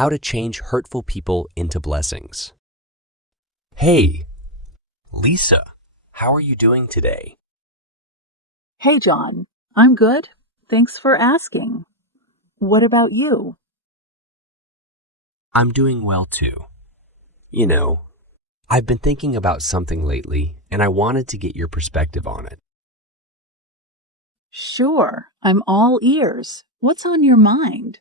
how to change hurtful people into blessings. Hey, Lisa, how are you doing today? Hey, John. I'm good. Thanks for asking. What about you? I'm doing well too. You know, I've been thinking about something lately, and I wanted to get your perspective on it. Sure, I'm all ears. What's on your mind?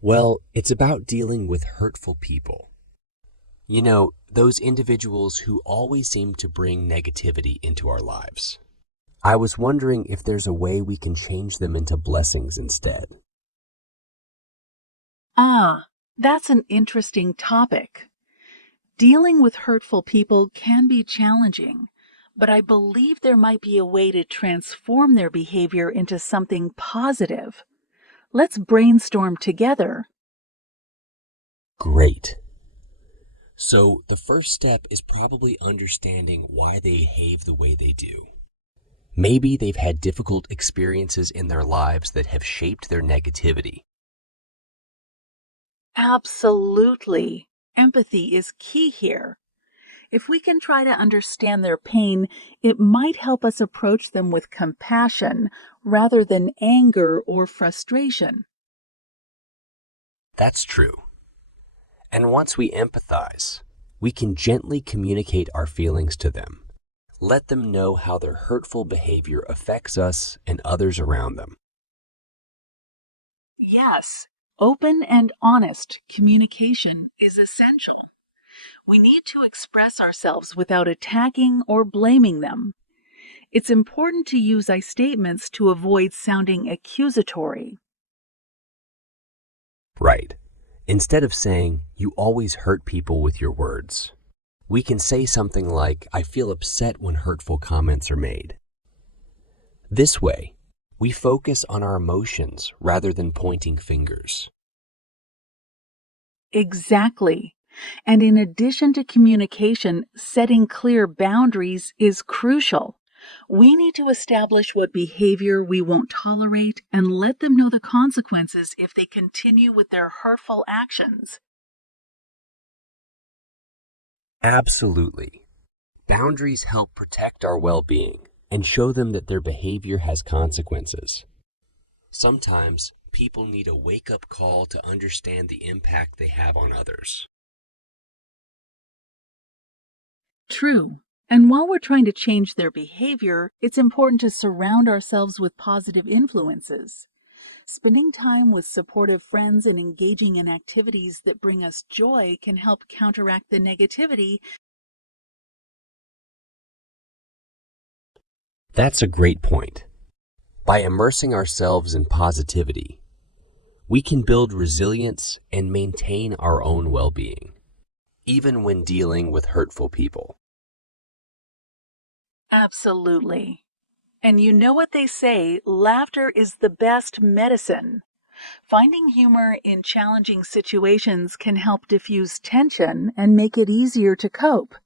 Well, it's about dealing with hurtful people. Those individuals who always seem to bring negativity into our lives. I was wondering if there's a way we can change them into blessings instead. Ah, that's an interesting topic. Dealing with hurtful people can be challenging, but I believe there might be a way to transform their behavior into something positive. Let's brainstorm together. Great. So, the first step is probably understanding why they behave the way they do. Maybe they've had difficult experiences in their lives that have shaped their negativity. Absolutely. Empathy is key here. If we can try to understand their pain, it might help us approach them with compassion rather than anger or frustration. That's true. And once we empathize, we can gently communicate our feelings to them. Let them know how their hurtful behavior affects us and others around them. Yes, open and honest communication is essential. We need to express ourselves without attacking or blaming them. It's important to use I statements to avoid sounding accusatory. Right. Instead of saying, "You always hurt people with your words," we can say something like, "I feel upset when hurtful comments are made." This way, we focus on our emotions rather than pointing fingers. Exactly. And in addition to communication, setting clear boundaries is crucial. We need to establish what behavior we won't tolerate and let them know the consequences if they continue with their hurtful actions. Absolutely. Boundaries help protect our well-being and show them that their behavior has consequences. Sometimes people need a wake-up call to understand the impact they have on others. True. And while we're trying to change their behavior, it's important to surround ourselves with positive influences. Spending time with supportive friends and engaging in activities that bring us joy can help counteract the negativity. That's a great point. By immersing ourselves in positivity, we can build resilience and maintain our own well-being, even when dealing with hurtful people. Absolutely. And you know what they say, laughter is the best medicine. Finding humor in challenging situations can help diffuse tension and make it easier to cope.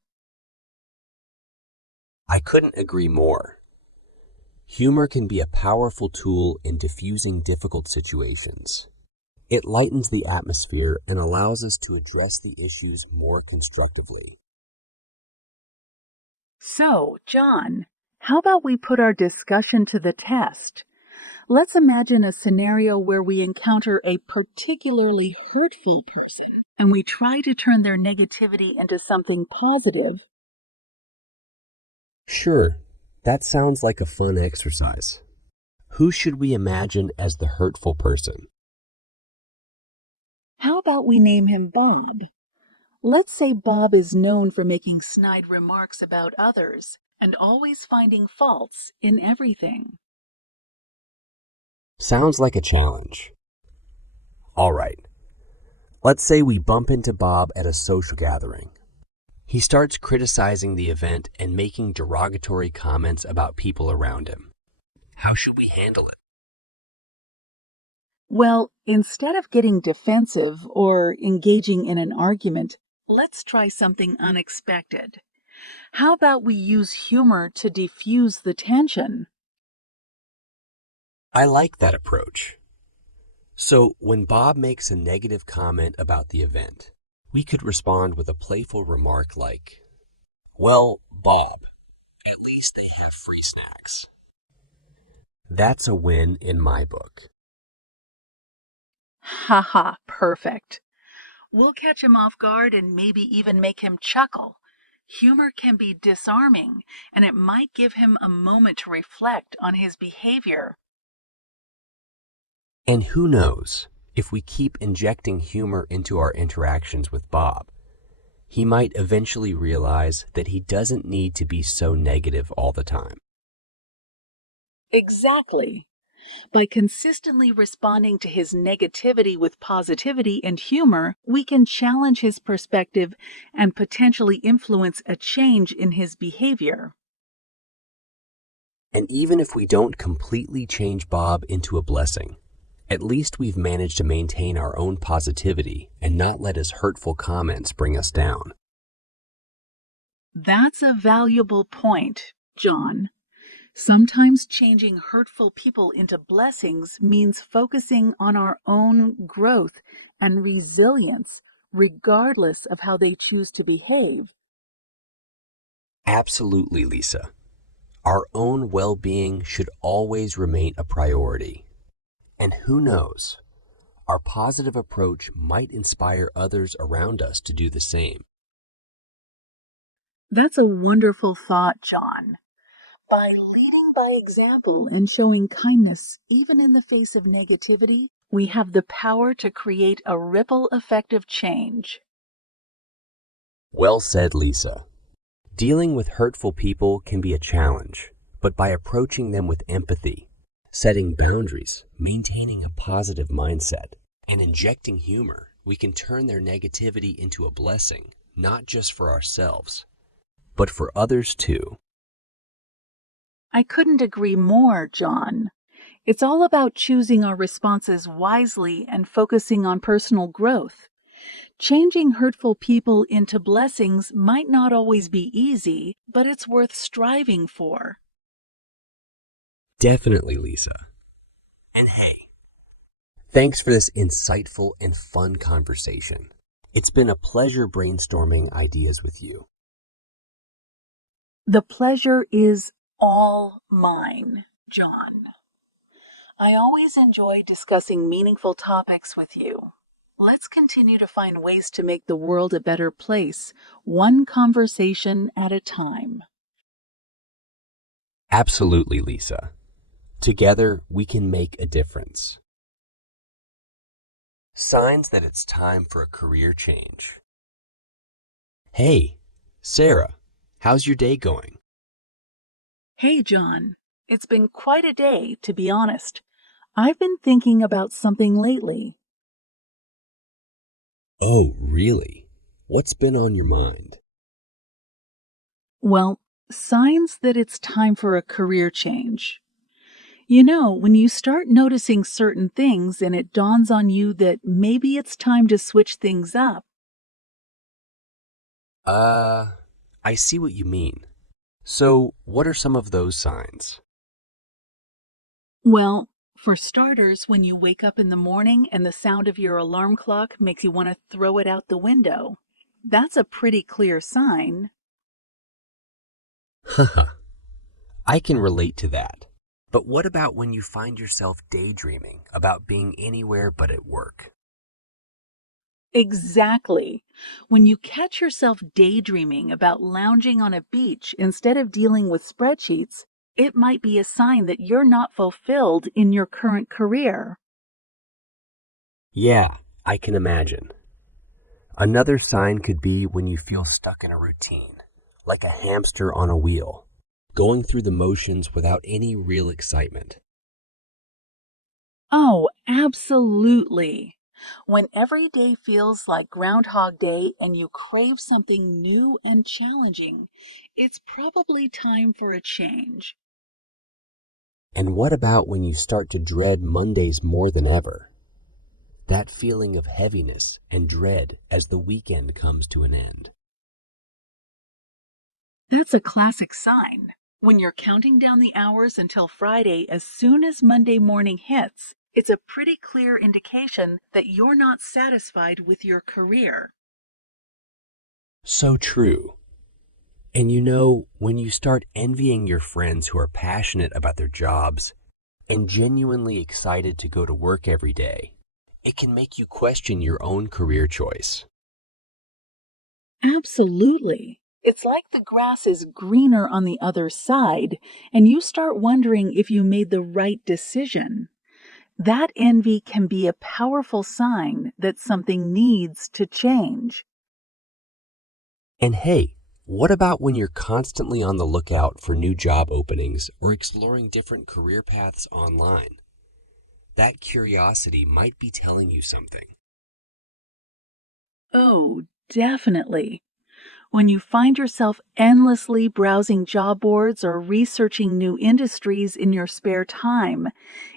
I couldn't agree more. Humor can be a powerful tool in diffusing difficult situations. It lightens the atmosphere and allows us to address the issues more constructively. So, John, how about we put our discussion to the test? Let's imagine a scenario where we encounter a particularly hurtful person and we try to turn their negativity into something positive. Sure, that sounds like a fun exercise. Who should we imagine as the hurtful person? How about we name him Bob? Let's say Bob is known for making snide remarks about others and always finding faults in everything. Sounds like a challenge. All right, let's say we bump into Bob at a social gathering. He starts criticizing the event and making derogatory comments about people around him. How should we handle it? Well, instead of getting defensive or engaging in an argument, let's try something unexpected. How about we use humor to diffuse the tension? I like that approach. So when Bob makes a negative comment about the event, we could respond with a playful remark like, "Well, Bob, at least they have free snacks." That's a win in my book. Haha, perfect. We'll catch him off guard and maybe even make him chuckle. Humor can be disarming, and it might give him a moment to reflect on his behavior. And who knows, if we keep injecting humor into our interactions with Bob, he might eventually realize that he doesn't need to be so negative all the time. Exactly. By consistently responding to his negativity with positivity and humor, we can challenge his perspective and potentially influence a change in his behavior. And even if we don't completely change Bob into a blessing, at least we've managed to maintain our own positivity and not let his hurtful comments bring us down. That's a valuable point, John. Sometimes changing hurtful people into blessings means focusing on our own growth and resilience, regardless of how they choose to behave. Absolutely, Lisa. Our own well-being should always remain a priority. And who knows, our positive approach might inspire others around us to do the same. That's a wonderful thought, John. By leading by example and showing kindness, even in the face of negativity, we have the power to create a ripple effect of change. Well said, Lisa. Dealing with hurtful people can be a challenge, but by approaching them with empathy, setting boundaries, maintaining a positive mindset, and injecting humor, we can turn their negativity into a blessing, not just for ourselves, but for others too. I couldn't agree more, John. It's all about choosing our responses wisely and focusing on personal growth. Changing hurtful people into blessings might not always be easy, but it's worth striving for. Definitely, Lisa. And hey, thanks for this insightful and fun conversation. It's been a pleasure brainstorming ideas with you. The pleasure is all mine, John. I always enjoy discussing meaningful topics with you. Let's continue to find ways to make the world a better place, one conversation at a time. Absolutely, Lisa. Together, we can make a difference. Signs that it's time for a career change. Hey, Sarah, how's your day going? Hey, John. It's been quite a day, to be honest. I've been thinking about something lately. Oh, really? What's been on your mind? Well, signs that it's time for a career change. You know, when you start noticing certain things and it dawns on you that maybe it's time to switch things up. Uh, I see what you mean. So, what are some of those signs? Well, for starters, when you wake up in the morning and the sound of your alarm clock makes you want to throw it out the window, that's a pretty clear sign. Haha, I can relate to that. But what about when you find yourself daydreaming about being anywhere but at work? Exactly. When you catch yourself daydreaming about lounging on a beach instead of dealing with spreadsheets, it might be a sign that you're not fulfilled in your current career. Yeah, I can imagine. Another sign could be when you feel stuck in a routine, like a hamster on a wheel, going through the motions without any real excitement. Oh, absolutely. When every day feels like Groundhog Day and you crave something new and challenging, it's probably time for a change. And what about when you start to dread Mondays more than ever? That feeling of heaviness and dread as the weekend comes to an end. That's a classic sign. When you're counting down the hours until Friday as soon as Monday morning hits, It's a pretty clear indication that you're not satisfied with your career. So true. And you know, when you start envying your friends who are passionate about their jobs and genuinely excited to go to work every day, it can make you question your own career choice. Absolutely. It's like the grass is greener on the other side, and you start wondering if you made the right decision. That envy can be a powerful sign that something needs to change. And hey, what about when you're constantly on the lookout for new job openings or exploring different career paths online? That curiosity might be telling you something. Oh, definitely. When you find yourself endlessly browsing job boards or researching new industries in your spare time,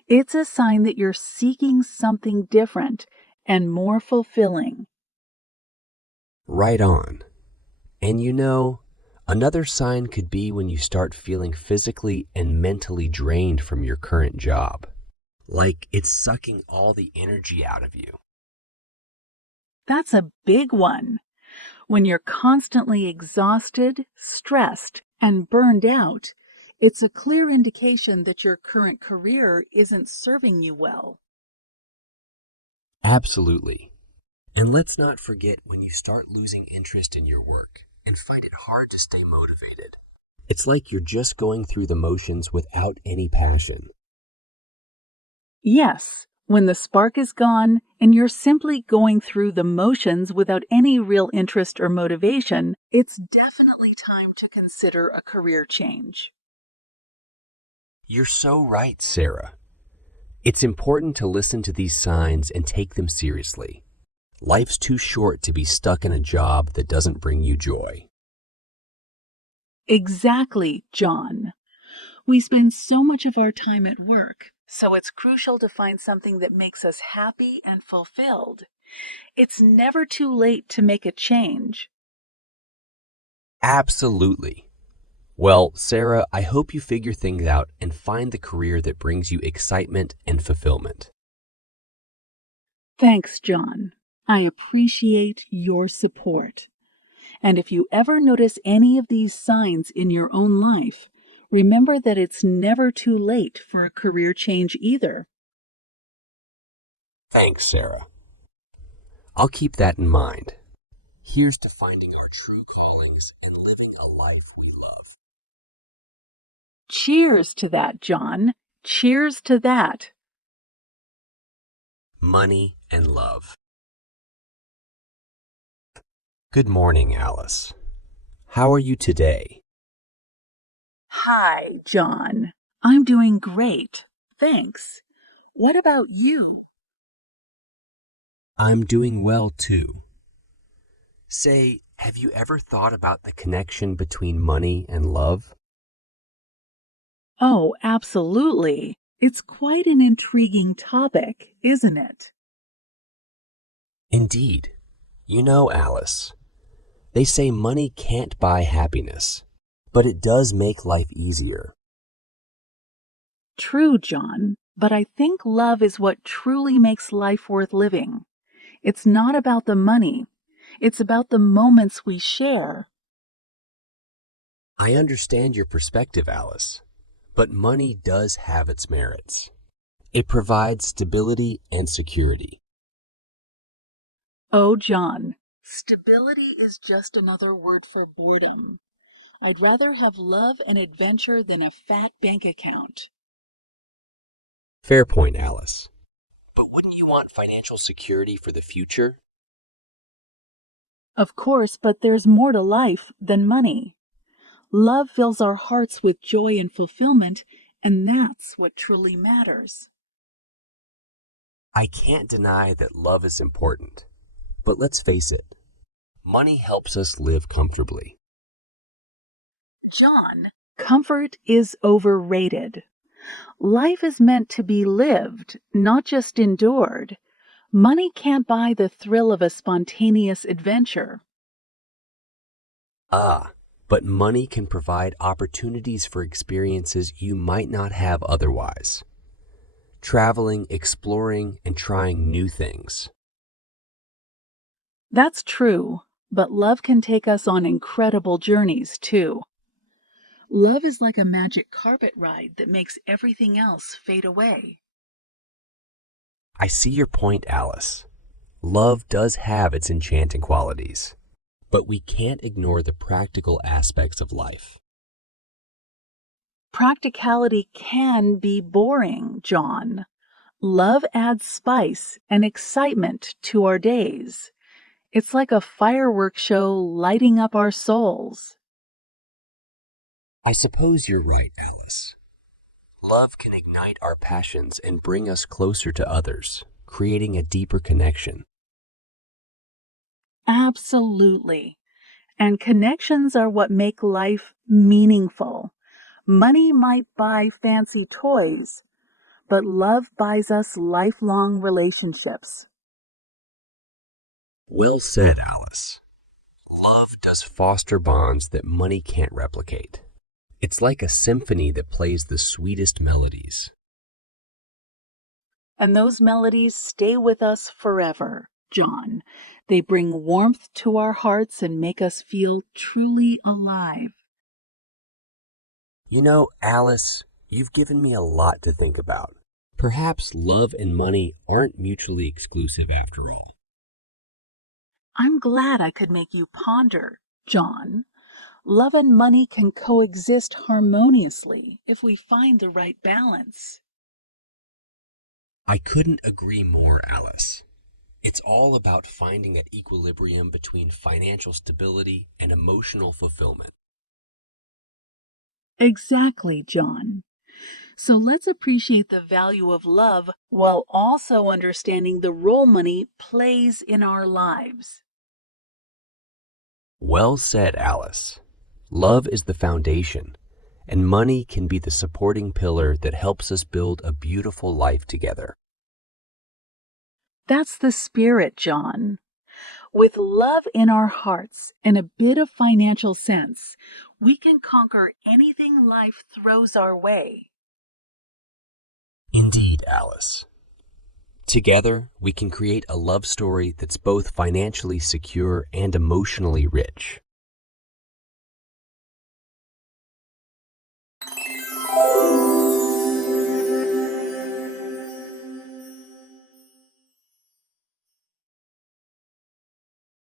it's a sign that you're seeking something different and more fulfilling. Right on. And you know, another sign could be when you start feeling physically and mentally drained from your current job. Like it's sucking all the energy out of you. That's a big one. When you're constantly exhausted, stressed, and burned out, it's a clear indication that your current career isn't serving you well. Absolutely. And let's not forget when you start losing interest in your work and find it hard to stay motivated. It's like you're just going through the motions without any passion. Yes, when the spark is gone and you're simply going through the motions without any real interest or motivation, it's definitely time to consider a career change. You're so right, Sarah. It's important to listen to these signs and take them seriously. Life's too short to be stuck in a job that doesn't bring you joy. Exactly, John. We spend so much of our time at work, so it's crucial to find something that makes us happy and fulfilled. It's never too late to make a change. Absolutely. Well, Sarah, I hope you figure things out and find the career that brings you excitement and fulfillment. Thanks, John. I appreciate your support. And if you ever notice any of these signs in your own life, remember that it's never too late for a career change either. Thanks, Sarah. I'll keep that in mind. Here's to finding our true callings and living a life we love. Cheers to that, John. Cheers to that. Money and love. Good morning, Alice. How are you today? Hi, John. I'm doing great. Thanks. What about you? I'm doing well too. Say, have you ever thought about the connection between money and love? Oh, absolutely. It's quite an intriguing topic, isn't it? Indeed. You know, Alice, they say money can't buy happiness, but it does make life easier. True, John, but I think love is what truly makes life worth living. It's not about the money, it's about the moments we share. I understand your perspective, Alice, but money does have its merits. It provides stability and security. Oh, John, stability is just another word for boredom. I'd rather have love and adventure than a fat bank account. Fair point, Alice. But wouldn't you want financial security for the future? Of course, but there's more to life than money. Love fills our hearts with joy and fulfillment, and that's what truly matters. I can't deny that love is important, but let's face it, money helps us live comfortably. John, comfort is overrated. Life is meant to be lived, not just endured. Money can't buy the thrill of a spontaneous adventure. Ah, but money can provide opportunities for experiences you might not have otherwise. traveling, exploring, and trying new things. That's true, but love can take us on incredible journeys, too. Love is like a magic carpet ride that makes everything else fade away. I see your point, Alice. Love does have its enchanting qualities, but we can't ignore the practical aspects of life. Practicality can be boring, John. Love adds spice and excitement to our days. It's like a fireworks show lighting up our souls. I suppose you're right, Alice. Love can ignite our passions and bring us closer to others, creating a deeper connection. Absolutely. And connections are what make life meaningful. Money might buy fancy toys, but love buys us lifelong relationships. Well said, Alice. Love does foster bonds that money can't replicate. It's like a symphony that plays the sweetest melodies. And those melodies stay with us forever, John. They bring warmth to our hearts and make us feel truly alive. You know, Alice, you've given me a lot to think about. Perhaps love and money aren't mutually exclusive after all. I'm glad I could make you ponder, John. Love and money can coexist harmoniously if we find the right balance. I couldn't agree more, Alice. It's all about finding that equilibrium between financial stability and emotional fulfillment. Exactly, John. So let's appreciate the value of love while also understanding the role money plays in our lives. Well said, Alice. Love is the foundation, and money can be the supporting pillar that helps us build a beautiful life together. That's the spirit, John. With love in our hearts and a bit of financial sense, we can conquer anything life throws our way. Indeed, Alice. Together, we can create a love story that's both financially secure and emotionally rich.